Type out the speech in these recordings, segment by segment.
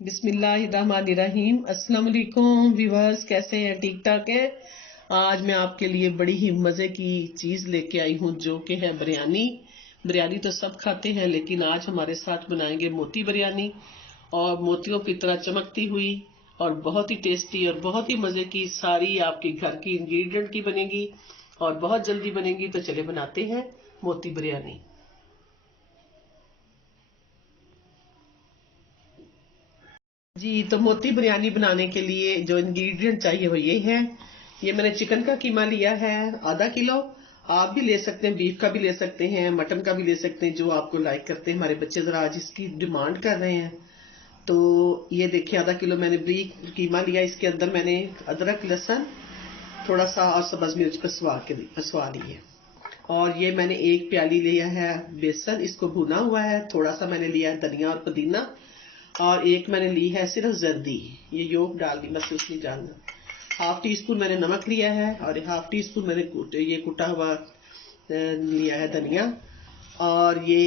बिस्मिल्लाहिर्रहमानिर्रहीम। अस्सलाम वालेकुम व्यूअर्स, कैसे हैं? ठीक ठाक है। आज मैं आपके लिए बड़ी ही मज़े की चीज़ लेके आई हूँ जो कि है बिरयानी। बिरयानी तो सब खाते हैं, लेकिन आज हमारे साथ बनाएंगे मोती बिरयानी, और मोतियों की तरह चमकती हुई और बहुत ही टेस्टी और बहुत ही मज़े की, सारी आपके घर की इंग्रेडिएंट की बनेगी और बहुत जल्दी बनेगी। तो चले बनाते हैं मोती बिरयानी। जी, तो मोती बिरयानी बनाने के लिए जो इंग्रेडिएंट चाहिए वो ये है। ये मैंने चिकन का कीमा लिया है आधा किलो। आप भी ले सकते हैं, बीफ का भी ले सकते हैं, मटन का भी ले सकते हैं, जो आपको लाइक करते हैं। हमारे बच्चे जरा आज इसकी डिमांड कर रहे हैं। तो ये देखिए, आधा किलो मैंने ब्रीक कीमा लिया। इसके अंदर मैंने अदरक, लहसुन, थोड़ा सा और सब्ज मिर्च पसवा ली है। और ये मैंने एक प्याली लिया है बेसन, इसको भुना हुआ है। थोड़ा सा मैंने लिया है धनिया और पुदीना, और एक मैंने ली है सिर्फ जर्दी। ये योग डाल दी, बस उसमें डालना। हाफ टी स्पून मैंने नमक लिया है, और हाफ टी स्पून मैंने ये कुटा हुआ लिया है धनिया। और ये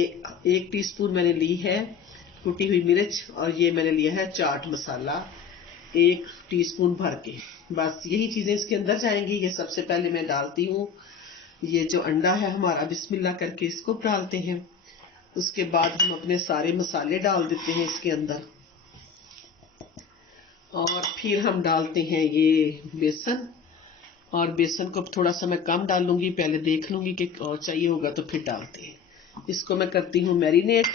एक टीस्पून मैंने ली है कुटी हुई मिर्च, और ये मैंने लिया है चाट मसाला एक टीस्पून भर के। बस यही चीजें इसके अंदर जाएंगी। ये सबसे पहले मैं डालती हूँ ये जो अंडा है हमारा, बिस्मिल्लाह करके इसको डालते हैं। उसके बाद हम अपने सारे मसाले डाल देते हैं इसके अंदर, और फिर हम डालते हैं ये बेसन। और बेसन को थोड़ा सा मैं कम डालूंगी, पहले देख लूंगी कि और चाहिए होगा तो फिर डालते हैं। इसको मैं करती हूँ मैरिनेट।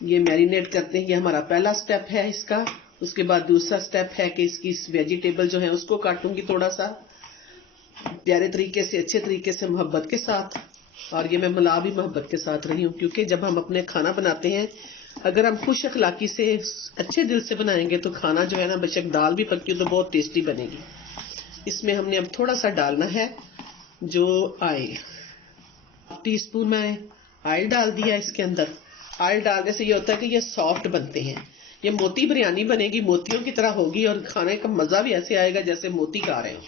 ये मैरिनेट करते हैं, ये हमारा पहला स्टेप है इसका। उसके बाद दूसरा स्टेप है कि इसकी वेजिटेबल जो है उसको काटूंगी थोड़ा सा प्यारे तरीके से, अच्छे तरीके से, मोहब्बत के साथ। और ये मैं मिला भी मोहब्बत के साथ रही हूँ, क्योंकि जब हम अपने खाना बनाते हैं, अगर हम खुश अखलाकी से अच्छे दिल से बनाएंगे तो खाना जो है ना, बेशक दाल भी पक्की हो तो बहुत टेस्टी बनेगी। इसमें हमने अब थोड़ा सा डालना है जो ऑयल, टी स्पून में ऑयल डाल दिया इसके अंदर। ऑयल डालने से ये होता है कि ये सॉफ्ट बनते हैं। ये मोती बिरयानी बनेगी, मोतियों की तरह होगी, और खाने का मजा भी ऐसे आएगा जैसे मोती खा रहे हो।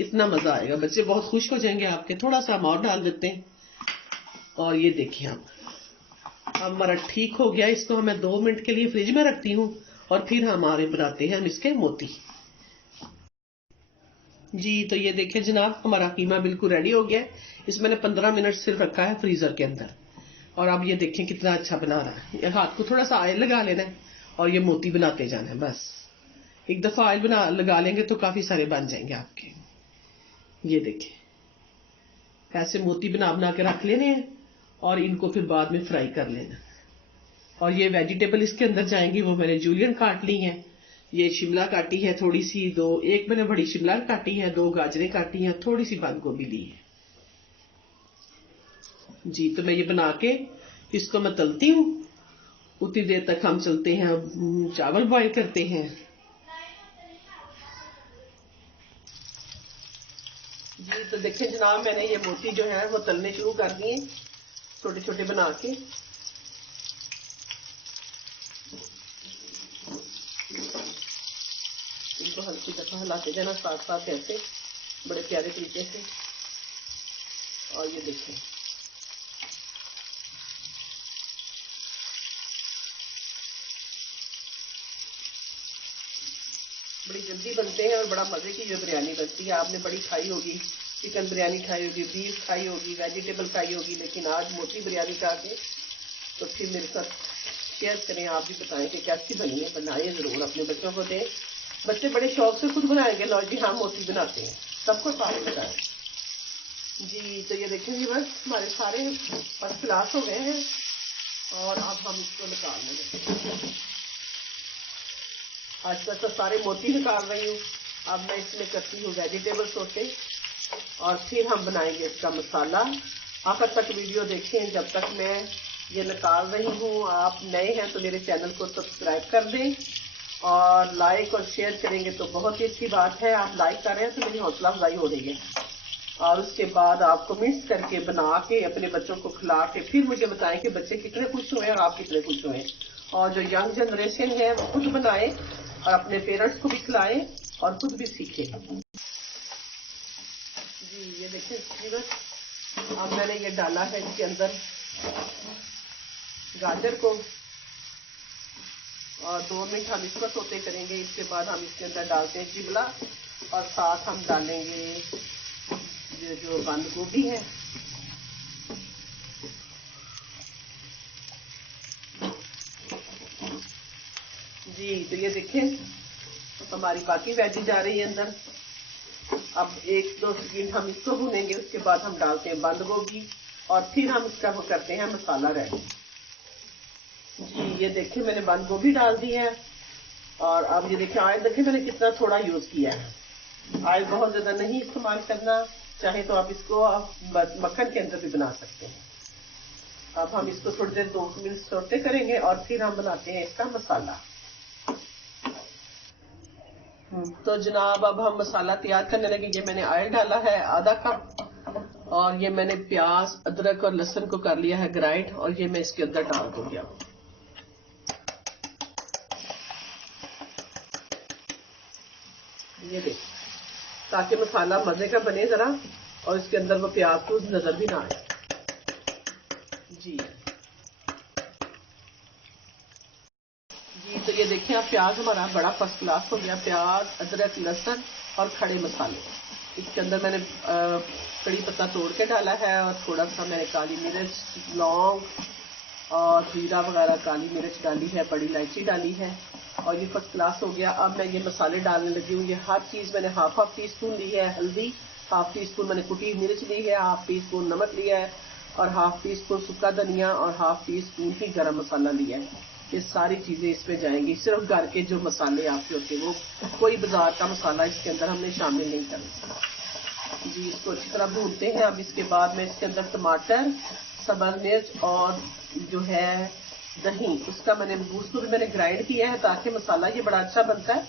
इतना मजा आएगा, बच्चे बहुत खुश हो जाएंगे आपके। थोड़ा सा हम और डाल देते हैं। और ये देखिए, अब हमारा ठीक हो गया। इसको मैं 2 मिनट के लिए फ्रिज में रखती हूँ, और फिर हमारे बनाते हैं हम इसके मोती। जी, तो ये देखिए जनाब, हमारा कीमा बिल्कुल रेडी हो गया है। इसमें मैंने 15 मिनट सिर्फ रखा है फ्रीजर के अंदर। और अब ये देखें कितना अच्छा बना रहा है। ये हाथ को थोड़ा सा ऑयल लगा लेना है, और ये मोती बनाते जाना है। बस एक दफा ऑयल लगा लेंगे तो काफी सारे बन जाएंगे आपके। ये देखें, ऐसे मोती बना बना के रख लेने हैं, और इनको फिर बाद में फ्राई कर लेना। और ये वेजिटेबल इसके अंदर जाएंगी, वो मैंने जूलियन काट ली है। ये शिमला काटी है थोड़ी सी, एक मैंने बड़ी शिमला काटी है, 2 गाजरें काटी हैं, थोड़ी सी बंद गोभी ली है। जी, तो मैं ये बना के इसको मैं तलती हूँ। उतनी देर तक हम चलते हैं, चावल बॉईल करते हैं। जी, तो देखें जनाब, मैंने ये मोती जो है वो तलने शुरू कर दिए, छोटे छोटे बना के। इनको हल्की दफा हिलाते जाना साथ साथ, ऐसे बड़े प्यारे तरीके से। और ये देखें, बड़ी जल्दी बनते हैं और बड़ा मजे की जो बिरयानी बनती है। आपने बड़ी खाई होगी, चिकन बिरयानी खाई होगी, बीफ खाई होगी, वेजिटेबल खाई होगी, लेकिन आज मोती बिरयानी खा के तो फिर मेरे साथ शेयर करें। आप भी बताएं कि कैसी बनी है। बनाए जरूर, अपने बच्चों को दें। बच्चे बड़े शौक से खुद बनाएंगे, लो जी हाँ मोती बनाते हैं, सबको सारे बताएं। जी, तो ये देखें जी, बस हमारे सारे फर्स्ट क्लास हो गए हैं, और अब हम इसको निकाल लेंगे। आजकल तो सारे मोती निकाल रही हूँ। अब मैं इसमें करती हूँ वेजिटेबल सोटे, और फिर हम बनाएंगे इसका मसाला। आखिर तक वीडियो देखें जब तक मैं ये निकाल रही हूँ। आप नए हैं तो मेरे चैनल को सब्सक्राइब कर दें, और लाइक और शेयर करेंगे तो बहुत ही अच्छी बात है। आप लाइक कर रहे हैं तो मेरी हौसला अफजाई हो रही है। और उसके बाद आप कमेंट्स करके बना के अपने बच्चों को खिला के फिर मुझे बताएं कि बच्चे कितने खुश हुए और आप कितने खुश हुए। और जो यंग जनरेशन है वो खुद बनाए और अपने पेरेंट्स को भी खिलाएं और खुद भी सीखे। जी, ये देखिए, अब मैंने ये डाला है इसके अंदर गाजर को, और 2 मिनट हम इसको सोते करेंगे। इसके बाद हम इसके अंदर डालते हैं चिबला और साथ हम डालेंगे ये जो बंद गोभी है। जी तो ये देखें हमारी बाकी वेजी जा रही है अंदर। अब 1-2 सेकंड हम इसको भूनेंगे। उसके बाद हम डालते हैं बंद गोभी और फिर हम इसका वो करते हैं मसाला रेडी। जी ये देखिए मैंने बंद गोभी डाल दी है और अब ये देखिए ऑयल देखिए मैंने कितना थोड़ा यूज किया है। ऑयल बहुत ज्यादा नहीं इस्तेमाल करना, चाहे तो आप इसको मक्खन के अंदर भी बना सकते हैं। अब हम इसको थोड़ी देर 2 मिनट सोते करेंगे और फिर हम बनाते हैं इसका मसाला। तो जनाब अब हम मसाला तैयार करने लगे। ये मैंने ऑयल डाला है आधा कप और ये मैंने प्याज अदरक और लहसुन को कर लिया है ग्राइंड और ये मैं इसके अंदर डाल दूंगी। अब ये देख ताकि मसाला मजे का बने जरा और इसके अंदर वो प्याज को नजर भी ना आए। जी जी तो ये देखिए आप प्याज हमारा बड़ा फर्स्ट क्लास हो गया। प्याज अदरक लहसुन और खड़े मसाले इसके अंदर मैंने कड़ी पत्ता तोड़ के डाला है और थोड़ा सा मैंने काली मिर्च लौंग और जीरा वगैरह काली मिर्च डाली है, बड़ी इलायची डाली है और ये फर्स्ट क्लास हो गया। अब मैं ये मसाले डालने लगी हूँ। ये हर चीज मैंने हाफ टी स्पून ली है हल्दी, हाफ टी स्पून मैंने कुटी मिर्च ली है, हाफ टी स्पून नमक लिया है और हाफ टी स्पून सूखा धनिया और हाफ टी स्पून ही गरम मसाला लिया है। ये सारी चीजें इसमें जाएंगी। सिर्फ घर के जो मसाले आपके होते हैं वो, कोई बाजार का मसाला इसके अंदर हमने शामिल नहीं करना। जी इसको अच्छी तरह भूनते हैं। अब इसके बाद में इसके अंदर टमाटर सब्ज मिर्च और जो है दही उसका मैंने उसको भी मैंने ग्राइंड किया है ताकि मसाला ये बड़ा अच्छा बनता है।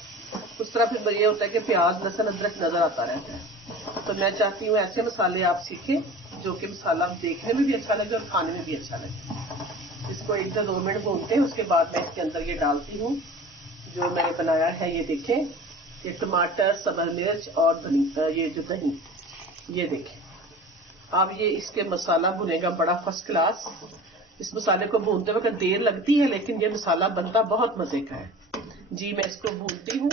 उस तरह फिर ये होता है कि प्याज लहसुन अदरक नजर आता रहता है। तो मैं चाहती हूँ ऐसे मसाले आप सीखें जो कि मसाला देखने में भी अच्छा लगे और खाने में भी अच्छा लगे। इसको 1 से 2 मिनट भूनते हैं। उसके बाद मैं इसके अंदर ये डालती हूँ जो मैंने बनाया है। ये देखें ये टमाटर सब्ज मिर्च और ये जो दही ये देखें। अब ये इसके मसाला भुनेगा बड़ा फर्स्ट क्लास। इस मसाले को भूनते वक्त देर लगती है लेकिन ये मसाला बनता बहुत मजे का है। जी मैं इसको भूनती हूँ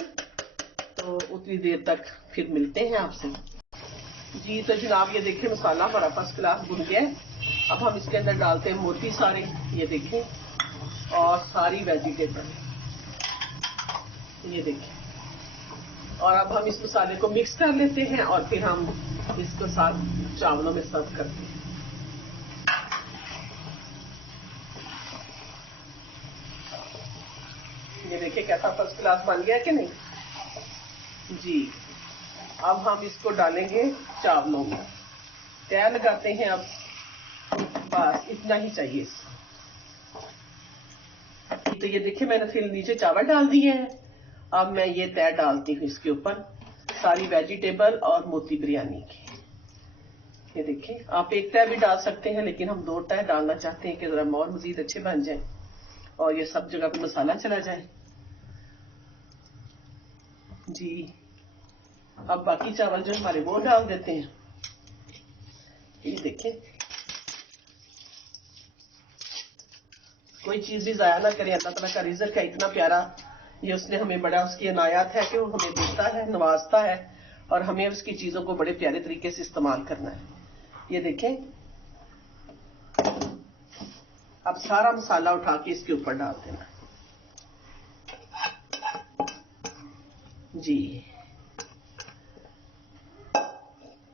तो उतनी देर तक फिर मिलते हैं आपसे। जी तो जनाब ये देखें मसाला हमारा फर्स्ट क्लास भुन गया है। अब हम इसके अंदर डालते हैं मोती सारे ये देखें और सारी वेजिटेबल ये देखें और अब हम इस मसाले को मिक्स कर लेते हैं और फिर हम इसको साथ चावलों में सर्व करते हैं। ये देखिए कैसा फर्स्ट क्लास बन गया कि नहीं। जी अब हम इसको डालेंगे चावलों में। तय लगाते हैं। अब बस इतना ही चाहिए। तो ये देखिए मैंने फिर नीचे चावल डाल दिए हैं। अब मैं ये तय डालती हूँ इसके ऊपर सारी वेजिटेबल और मोती बिरयानी की। ये देखिए आप एक तय भी डाल सकते हैं लेकिन हम 2 तय डालना चाहते हैं कि जरा और मजीद अच्छे बन जाए और ये सब जगह पे मसाला चला जाए। जी अब बाकी चावल जो हमारे वो डाल देते हैं। ये देखें कोई चीज भी जाया ना करें। अल्लाह ताला का रिज़्क है इतना प्यारा, ये उसने हमें बड़ा उसकी इनायत है कि वो हमें देता है नवाजता है और हमें उसकी चीजों को बड़े प्यारे तरीके से इस्तेमाल करना है। ये देखें अब सारा मसाला उठा के इसके ऊपर डाल देना। जी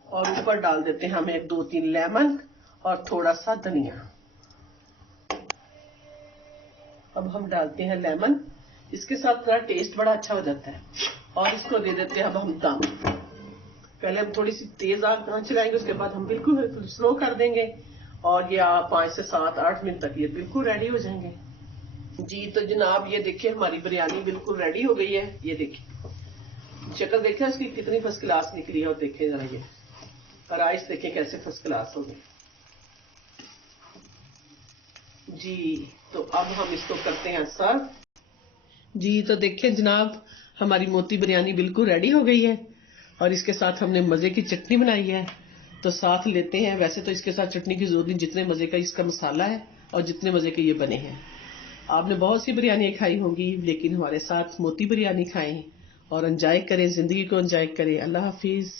और ऊपर डाल देते हैं हम 1-2-3 लेमन और थोड़ा सा धनिया। अब हम डालते हैं लेमन, इसके साथ थोड़ा टेस्ट बड़ा अच्छा हो जाता है। और इसको दे देते हैं अब हम दम। पहले हम थोड़ी सी तेज आंच चलाएंगे, उसके बाद हम बिल्कुल स्लो कर देंगे और ये 5 से 7-8 मिनट तक ये बिल्कुल रेडी हो जाएंगे। जी तो जनाब ये देखिए हमारी बिरयानी बिल्कुल रेडी हो गई है। ये देखिए शक्ल देखिए इसकी कितनी फर्स्ट क्लास निकली है और देखें जरा ये राइस देखें कैसे फर्स्ट क्लास हो गए। जी तो अब हम इसको करते हैं सर्व। जी तो देखिए जनाब हमारी मोती बिरयानी बिल्कुल रेडी हो गई है और इसके साथ हमने मजे की चटनी बनाई है। तो साथ लेते हैं, वैसे तो इसके साथ चटनी की जरूरत नहीं जितने मजे का इसका मसाला है और जितने मजे के ये बने हैं। आपने बहुत सी बिरयानियां खाई होंगी, लेकिन हमारे साथ मोती बिरयानी खाएं और एंजॉय करें, जिंदगी को एंजॉय करें। अल्लाह हाफिज।